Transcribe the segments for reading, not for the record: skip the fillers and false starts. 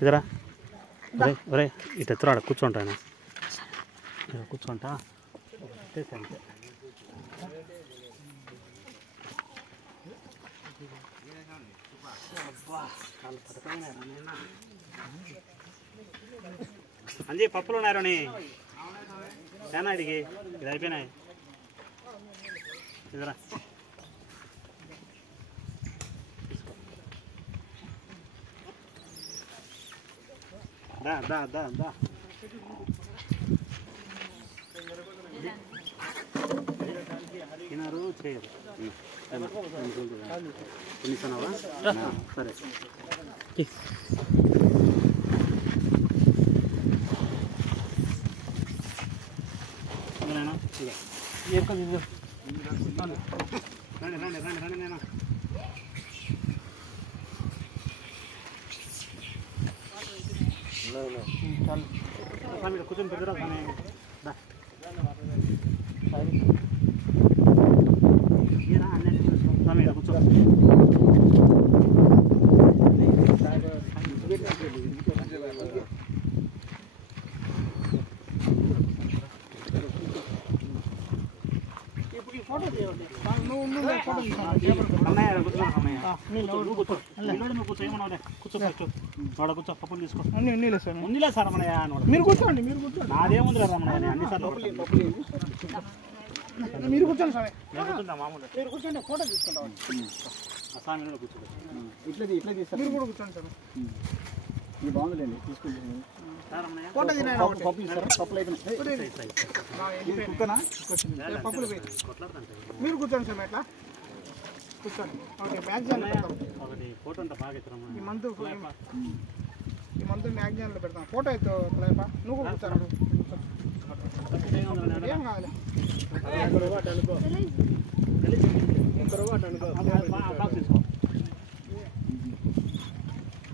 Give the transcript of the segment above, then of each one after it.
ఇదరా ఒరే ఒరే ఇటు ఎత్తురాడ కూర్చోంటా ఆయన కూర్చోంటా అంతే అంజీ పప్పులు ఉన్నాయని ఏనా ఇది అయిపోయినాయి ఇదరా దా దా దా దా తినరు చేయరు తినిస్తున్నావా సరే రండి రండి రండి రండి నేను కూర్చొని పెద్దరా కూర్చో కూర్చో పప్పులు తీసుకో ఉన్నీలే సార్ రమణయ్య మీరు కూర్చోండి నాదేముంది రమణయ్య అన్నిసార్లు మీరు కూర్చోండి సార్ కూర్చుంటా మామూలు మీరు కూర్చోండి ఫోటో తీసుకుంటాం అసామి కూర్చోండి ఇట్లా తీస్తారు మీరు కూడా కూర్చోండి సార్ ఇది బాగుందండి తీసుకుంటాం మీరు కూర్చోండి సార్ ఎట్లా కూర్చోండి ఓకే మ్యాగజైన్లో పెడతాం ఫోటో అంతా బాగా ఈ మంత్ మ్యాగజైన్లో పెడతాం ఫోటో అయితే నువ్వు కూర్చోను ఏం కావాలి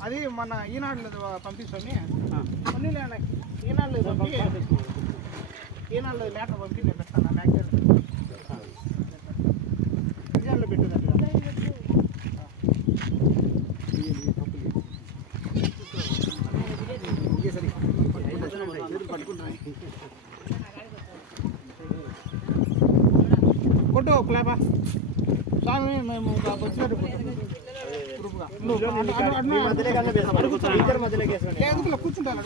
అది మన ఈనాడులో పంపిస్తాను ఈనాడులో మ్యాటర్ పంపి నేను పెడతాను మ్యాగజైన్లో పెట్టినట్టు కొట్టు క్లాపా స్వామి మేము వచ్చినట్టు కూర్చుంటాను కూర్చుంటాను